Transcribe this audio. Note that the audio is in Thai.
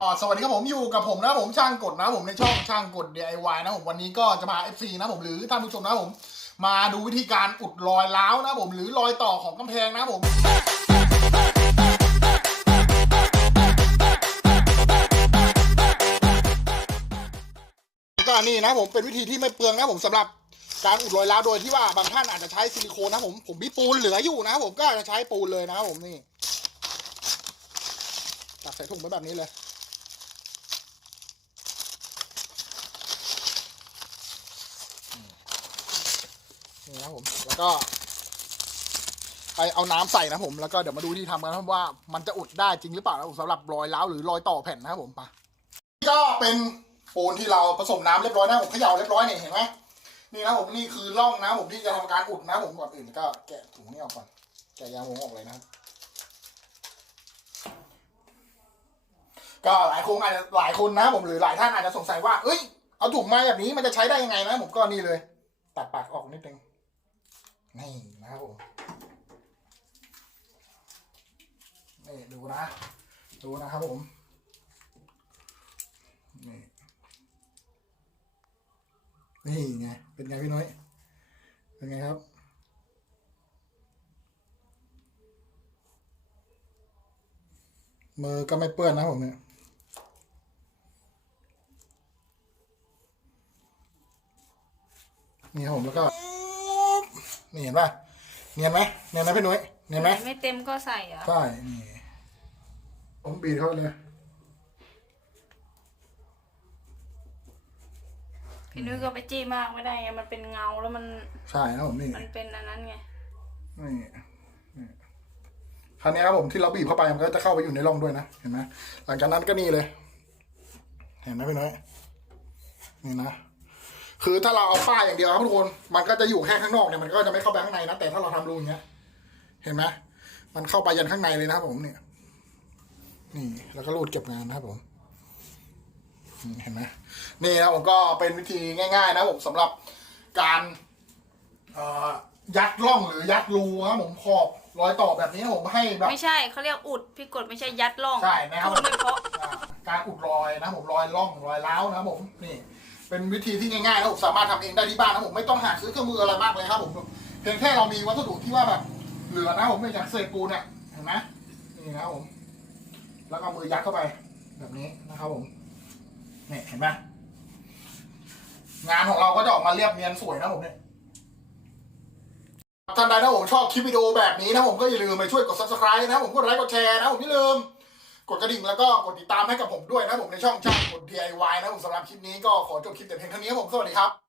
สวัสดีครับผมอยู่กับผมนะผมช่างกดนะผมในช่องช่างกด DIY นะผมวันนี้ก็จะมา FC นะผมหรือท่านผู้ชมนะผม มาดูวิธีการอุดรอยร้าวนะผมหรือรอยต่อของกำแพงนะผมก็นี่นะผมเป็นวิธีที่ไม่เปลืองนะผมสำหรับการอุดรอยร้าวโดยที่ว่าบางท่านอาจจะใช้ซิลิโคนนะผมผมมีปูนเหลืออยู่นะผมก็อาจจะใช้ปูนเลยนะผมนี่ตักใส่ถุงไว้แบบนี้เลย นี่นะผม แล้วก็ไปเอาน้ำใส่นะผม แล้วก็เดี๋ยวมาดูที่ทำกันว่า มันจะอุดได้จริงหรือเปล่านะผมสำหรับรอยร้าวหรือรอยต่อแผ่นนะครับผมปนี่ก็เป็นปูนที่เราผสมน้ำเรียบร้อยนะผมเขย่าเรียบร้อยเนี่ยเห็นไหมนี่นะผมนี่คือร่องนะผมที่จะทำการอุดนะผมก่อนอื่นก็แกะถุงนี้ออกก่อน แกะยางวงออกเลยนะครับก็หลายคนอาจจะหลายคนนะผมหรือหลายท่านอาจจะสงสัยว่า เอ้ย เอาถุงมาแบบนี้มันจะใช้ได้ยังไงนะผมก็นี่เลย ตัดปากออกนิดนึง นี่นะครับผมนี่ดูนะ ดูนะครับผม นี่นี่ไง เป็นไงพี่น้อย เป็นไงครับ มือก็ไม่เปื้อนนะผมเนี่ยนี่ครับผมแล้วก็ นี่เห็นป่ะเนียนไหมเนียนไหมพี่นุ้ยเนียนไหมไม่เต็มก็ใส่เหรอใช่นี่ผมบีบเข้าไปเลยพี่นุ้ยก็ไปจี้มากไม่ได้ไงมันเป็นเงาแล้วมันใช่ครับผมนี่มันเป็นอันนั้นไงนี่นี่คราวนี้ครับผมที่เราบีบเข้าไปมันก็จะเข้าไปอยู่ในร่องด้วยนะเห็นไหมหลังจากนั้นก็นี่เลย เห็นไหมพี่น้อยนี่นะ คือถ้าเราเอาป้ายอย่างเดียวครับทุกคน มันก็จะอยู่แค่ข้างนอกเนี่ยมันก็จะไม่เข้าไปข้างในนะแต่ถ้าเราทำรูอย่างเงี้ย เห็นไหมมันเข้าไปยันข้างในเลยนะครับผมเนี่ย นี่แล้วก็รูดเก็บงานนะครับผมนี่เห็นไหมนี่นะผมก็เป็นวิธีง่าย ๆ นะผมสำหรับการเอ่อยัดร่องหรือยัดรูครับผมขอบรอยต่อแบบนี้นะผมให้แบบไม่ใช่เขาเรียกอุดพี่กดไม่ใช่ยัดล่องใช่นะครับพูดไม่เพราะอ่าการอุดรอยนะผมรอยร่องรอยร้าวนะครับผมนี่ เป็นวิธีที่ง่ายๆนะผมสามารถทำเองได้ที่บ้านนะผมไม่ต้องหาซื้อเครื่องมืออะไรมากเลยครับผมเพียงแค่เรามีวัสดุที่ว่าแบบเหลือนะผมไม่ากเศษปูนเนี่ยเห็นไหมนี่นะผมแล้วก็มือยัดเข้าไปแบบนี้นะครับผมเนี่ยเห็นไหมงานของเราก็จะออกมาเรียบเนียนสวยนะผมเนี่ยท่านใดนะผมชอบคลิปวิดีโอแบบนี้นะผมก็อย่าลืมไปช่วยกด subscribe นะผมกดไลค์กดแชร์นะผมอย่าลืม กดกระดิ่งแล้วก็กดติดตามให้กับผมด้วยนะผมในช่องช่างกด DIY นะผมสำหรับคลิปนี้ก็ขอจบคลิปแต่เพียงเท่านี้ผมสวัสดีครับ